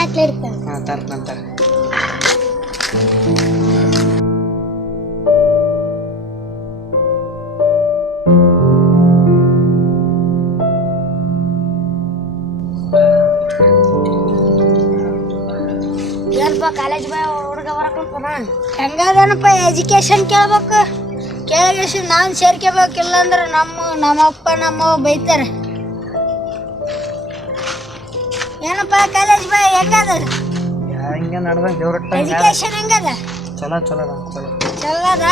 Chocolate ತರ್ತಂತ ಏನಪ್ಪ college ಬಾಯ್ ಹುಡುಗ ಬರಕಂತಾನ ಹೆಂಗದನಪ್ಪ education ಕೇಳ್ಬೇಕು ಕೇಳಿಸಿ ನಾನು ಸೇರ್ಕೋಬೇಕಿಲ್ಲ ಅಂದ್ರೆ ನಮ್ಮಪ್ಪ ನಮ್ಮವ್ವ ಬೈತಾರೆ ಏನಪ್ಪ ಕಾಲೇಜ್ ಬಾಯ್ ಹೆಂಗದ ಹಿಂಗೆ ನಡ್ದಂಗೆ ದೇವ್ರಟ್ಟ ಎಜುಕೇಶನ್ ಹೆಂಗದ ಚಲೋ ಚಲೋ ಚಲೋ ಚಲೋ ಅದ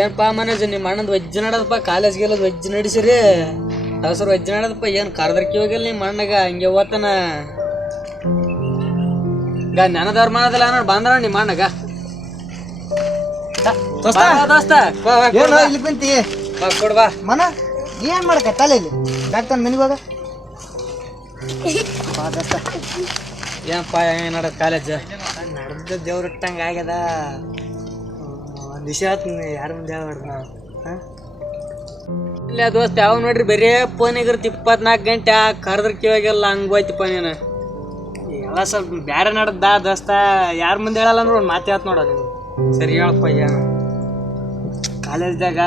ಏನಪ್ಪ ಮನೋಜ್ ನಿಮ್ಮ ಅಣ್ಣಂದು ವೆಜ್ ನಡದಪ್ಪ ಕಾಲೇಜ್ಗೆ ಎಲ್ಲದು ವೆಜ್ ನಡೆಸಿರಿ ದವಸರು ವೆಜ್ ನಡದಪ್ಪ ಏನು ಕರ್ದರ್ಕಿ ಹೋಗಿಲ್ಲ ನಿಮ್ಮ ಅಣ್ಣಗ ಹಂಗೆ ಓದ್ತಾನ ಈಗ ನೆನದವ್ರ ಮಾಡದಲ್ಲ ನೋಡಿ ಬಂದ್ರ ನಿಮ್ಮ ಅಣ್ಣಗ ದೋಸ್ತ ಇಲ್ಲಿ ಕುಂತಿ ಕೊಡ್ಬಾ ಮನ ಏನ್ ಮಾಡಕ ತಲೆಯಲ್ಲಿ ಡಾಕ್ಟರ್ ಮನಿಗೋಗ ಏನಪ್ಪ ಹೆಂಗೆ ನಡದ ಕಾಲೇಜ್ ನಡೆದ ದೇವ್ರಿಟ್ಟಂಗೆ ಆಗ್ಯದ ಒಂದು ವಿಷಯ ಯಾರ ಮುಂದೆ ಹೇಳ್ಬಾರ್ದು ಇಲ್ಲ ದೋಸ್ತ ಯಾವ ನೋಡ್ರಿ ಬರೀ ಫೋನಿಗಿರ್ತಿ 24 ಗಂಟೆ ಕರ್ದ್ರ ಕಿವಾಗೆಲ್ಲ ಹಂಗೆ ಹೋಯ್ತಪ್ಪ ನೀನು ಎಲ್ಲ ಸ್ವಲ್ಪ ಬೇರೆ ನಡ್ದ ದೋಸ್ತ ಯಾರ ಮುಂದೆ ಹೇಳಲ್ಲ ಅಂದ್ರೆ ಒಂದು ಮಾತು ಹೇಳ್ತ ನೋಡೋದು ಸರಿ ಹೇಳಪ್ಪ ಏನು ಕಾಲೇಜ್ದಾಗ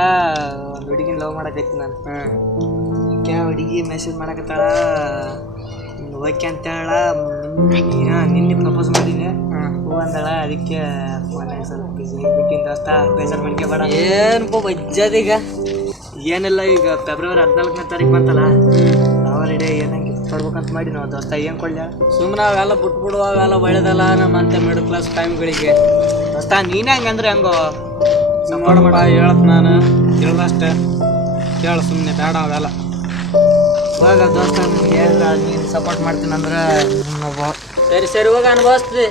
ಒಂದು ಹುಡುಗಿನ ಲವ್ ಮಾಡಕೈತಿ ನಾನು ಹುಡುಗಿ ಮೆಸೇಜ್ ಮಾಡಕತ್ತಾಳ ಓಕೆ ಅಂತ ಹೇಳ ನಿನ್ನೆ ಪ್ರಪೋಸ್ ಮಾಡಿದ್ದೆ ಹೂ ಅಂದಳ ಅದಕ್ಕೆ ಫೋನ್ ಸ್ವಲ್ಪ ಬಿಸಿ ಬಿಟ್ಟಿನ ದೋಸ್ತ ಬೇಜಾರು ಮಾಡ್ಕೆ ಬೇಡ ಏನಪ್ಪ ವಜ್ಜದೀಗ ಏನಿಲ್ಲ ಈಗ ಫೆಬ್ರವರಿ 14ನೇ ತಾರೀಕು ಬಂತಲ್ಲ ಅವರಿಡೆ ಏನಂಗೆ ಕೊಡ್ಬೇಕಂತ ಮಾಡಿ ನಾವು ದೋಸ್ತ ಏನು ಕೊಡ್ಲ ಸುಮ್ಮನೆ ಅವೆಲ್ಲ ಬಿಟ್ಬಿಡು ಅವೆಲ್ಲ ಒಳ್ಳೇದಲ್ಲ ನಮ್ಮಂತೆ ಮಿಡಲ್ ಕ್ಲಾಸ್ ಟೈಮ್ಗಳಿಗೆ ದೋಸ್ತ ನೀನೇ ಹಂಗಂದ್ರೆ ಹೆಂಗೋ ನೋಡಬೇಡ ಹೇಳತ್ ನಾನು ಹೇಳದಷ್ಟೇ ಕೇಳು ಸುಮ್ಮನೆ ಬೇಡ ಅವೆಲ್ಲ ಇವಾಗ ದೋಸ್ತ ನಿಮ್ಗೆ ಹೇಳಿಲ್ಲ ನೀನು ಸಪೋರ್ಟ್ ಮಾಡ್ತೀನಿ ಅಂದ್ರೆ ಸರಿ ಸರಿ ಹೋಗಿ ಅನುಭವಿಸ್ತೀವಿ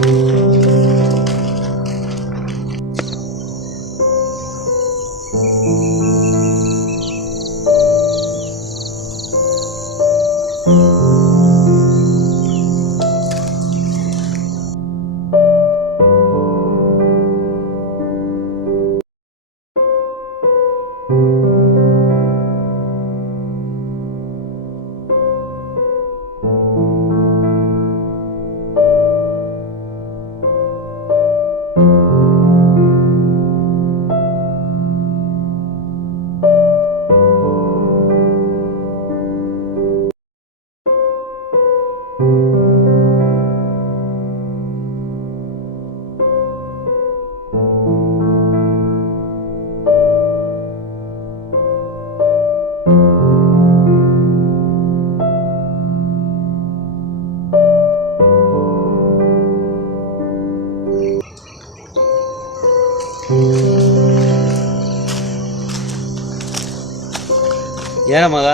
ಏನ ಮಗ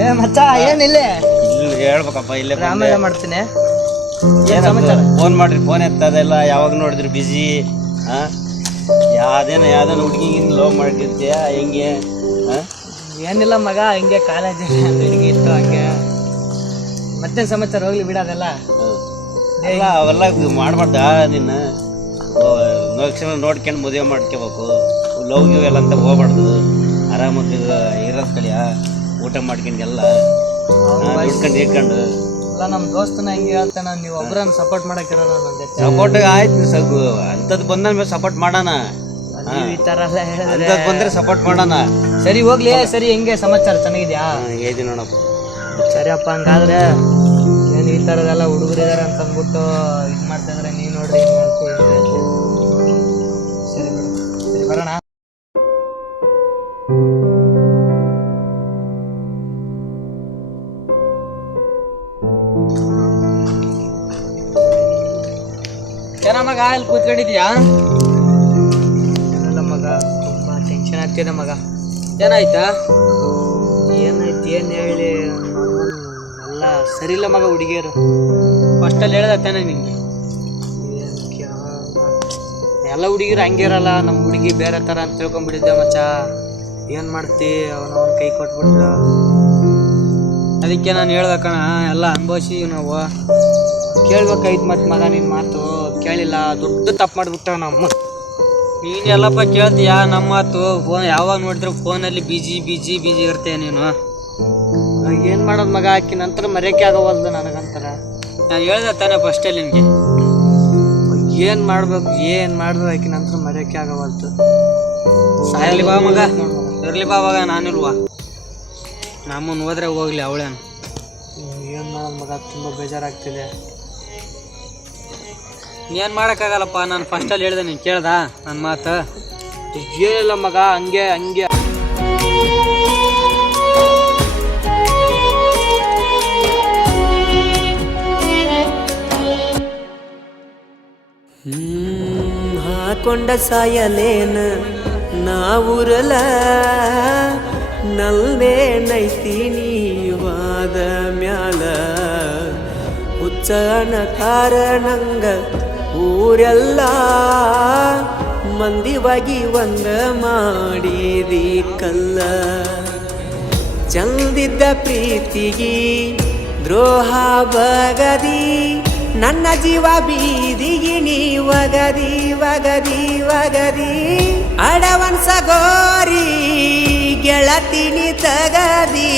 ಏ ಮಚ್ಚ ಏನಿಲ್ಲ ಇಲ್ಲಿ ಹೇಳ್ಬೇಕಪ್ಪ ಇಲ್ಲೇ ಆಮೇಲೆ ಮಾಡ್ತೀನಿ ಫೋನ್ ಮಾಡ್ರಿ ಫೋನ್ ಎತ್ತದೆಲ್ಲ ಯಾವಾಗ ನೋಡಿದ್ರಿ ಬಿಜಿ ಯಾವ್ದೇನೋ ಹುಡುಗಿಗಿನ್ ಲವ್ ಮಾಡಿರ್ತೀಯ ಹೆಂಗೆ ಏನಿಲ್ಲ ಮಗ ಹಿಂಗೆ ಕಾಲೇಜ್ ಹುಡುಗಿ ಇತ್ತು ಹಂಗೆ ಮತ್ತೆ ಸಮಾಚಾರ ಹೋಗ್ಲಿ ಬಿಡೋದೆಲ್ಲ ಅವೆಲ್ಲ ಮಾಡ್ಬಾರ್ದ ನಿನ್ನ ನೋಡ್ಕೊಂಡು ಮದುವೆ ಮಾಡ್ಕೋಬೇಕು ಲವ್ ಗಿವ್ ಎಲ್ಲ ಅಂತ ಹೋಗ್ಬಾರ್ದು ಆರಾಮಾಗಿ ಇರೋದು ಕಲಿಯ ಊಟ ಮಾಡ್ಕೊಂಡೆಲ್ಲ ಇಟ್ಕೊಂಡು ಅಲ್ಲ ನಮ್ಮ ದೋಸ್ತನ ಹಿಂಗೆ ಹೇಳ್ತಾನ ನೀವು ಒಬ್ಬರನ್ನ ಸಪೋರ್ಟ್ ಮಾಡಕ್ಕಿರೋಣ ನನ್ನ ಜೊತೆ ಸಪೋರ್ಟ್ ಆಯ್ತು ಸ್ವಲ್ಪ ಅಂಥದ್ದು ಬಂದ ಮೇಲೆ ಸಪೋರ್ಟ್ ಮಾಡೋಣ ನೀವು ಈ ಥರ ಎಲ್ಲ ಹೇಳಿದ್ರೆ ಅಂಥದ್ದು ಬಂದರೆ ಸಪೋರ್ಟ್ ಮಾಡೋಣ ಸರಿ ಹೋಗ್ಲಿ ಸರಿ ಹೆಂಗೆ ಸಮಾಚಾರ ಚೆನ್ನಾಗಿದ್ಯಾ ಹೇಳಿ ನೋಡಪ್ಪ ಸರಿಯಪ್ಪ ಹಂಗಾದ್ರೆ ಏನು ಈ ಥರದೆಲ್ಲ ಹುಡುಗರು ಇದಾರೆ ಅಂತ ಅಂದ್ಬಿಟ್ಟು ಇದು ಮಾಡ್ತಾಯಿದ್ರೆ ನೀವು ನೋಡ್ರಿ ಹಿಂಗೆ ಮಾಡ್ತೀವಿ. ಸರಿ ಬಿಡು, ಸರಿ ಬರೋಣ. ಏನ ಮಗ ಇಲ್ಲಿ ಕೂತ್ಕೊಂಡಿದ್ಯಾ? ಏನಿಲ್ಲ ಮಗ, ತುಂಬ ಟೆನ್ಷನ್ ಆಗ್ತಿದೆ ಮಗ. ಏನಾಯ್ತಾ? ಏನಾಯ್ತು ಏನು ಹೇಳಿ, ಎಲ್ಲ ಸರಿ ಇಲ್ಲ ಮಗ ಹುಡುಗಿಯರು. ಫಸ್ಟಲ್ಲಿ ಹೇಳ್ದೆ ತಾನೆ ನಿಂಗೆ. ಎಲ್ಲ ಹುಡುಗಿರು ಹಂಗೆ ಇರಲ್ಲ, ನಮ್ಮ ಹುಡುಗಿ ಬೇರೆ ಥರ ಅಂತ ತಿಳ್ಕೊಂಡ್ಬಿಟ್ಟಿದ್ದೆ ಮಚ್ಚ. ಏನು ಮಾಡ್ತಿ, ಅವನವನ ಕೈ ಕೊಟ್ಬಿಟ್ಟ. ಅದಕ್ಕೆ ನಾನು ಹೇಳ್ದೆ ಕಣ, ಎಲ್ಲ ಅನುಭವಿಸಿ ನಾವು. ಕೇಳ್ಬೇಕಾಯ್ತು ಮತ್ತು ಮಗ, ನಿನ್ನ ಮಾತು ಕೇಳಿಲ್ಲ, ದೊಡ್ಡ ತಪ್ಪು ಮಾಡಿಬಿಟ್ಟ ನಮ್ಮ. ನೀನು ಎಲ್ಲಪ್ಪ ಕೇಳ್ತೀಯ ನಮ್ಮ ಮಾತು? ಫೋನ್ ಯಾವಾಗ ನೋಡಿದ್ರೆ ಫೋನಲ್ಲಿ ಬಿಜಿ ಇರ್ತೀಯ ನೀನು. ಏನು ಮಾಡೋದು ಮಗ, ಆಕಿ ನಂತರ ಮರೆಯೋಕೆ ಆಗೋವಲ್ದು ನನಗಂತರ. ನಾನು ಹೇಳ್ದೆ ತಾನೆ ಫಸ್ಟಲ್ಲಿ ನಿನಗೆ. ಏನು ಮಾಡ್ಬೇಕು ಆಕಿ ನಂತರ ಮರೆಯೋಕೆ ಆಗೋವಲ್ತು. ಇರಲಿ ಬಾ ಮಗ, ಇರಲಿ ಬಾ ಮಗ, ನಾನಿಲ್ವಾ? ನಮ್ಮನ್ನು ಹೋದ್ರೆ ಹೋಗ್ಲಿ ಅವಳೇನು. ಏನು ಮಾಡೋದು ಮಗ, ತುಂಬ ಬೇಜಾರಾಗ್ತಿದೆ. ಏನು ಮಾಡೋಕ್ಕಾಗಲ್ಲಪ್ಪ, ನಾನು ಫಸ್ಟಲ್ಲಿ ಹೇಳ್ದೆ, ನೀನು ಕೇಳ್ದ ನನ್ನ ಮಾತು? ಏನಿಲ್ಲ ಮಗ, ಹಂಗೆ ಹಾಕೊಂಡ ಸಾಯಲೇನ ನಾವುರಲ ನಲ್ಲೇನೈತಿ ನೀವಾದ ಮ್ಯಾಲ ಹುಚ್ಚನ ಕಾರಣಂಗ ಊರೆಲ್ಲ ಮಂದಿವಾಗಿ ಒಂದ ಮಾಡಿದಿ ಕಲ್ಲ. ಚಂದಿದ್ದ ಪ್ರೀತಿಗಿ ದ್ರೋಹ ಬಗದಿ, ನನ್ನ ಜೀವ ಬೀದಿಗಿ ನೀ ವಗದಿ ಅಡವನ್ಸ ಗೋರಿ ಗೆಳತಿನಿ ತಗದಿ.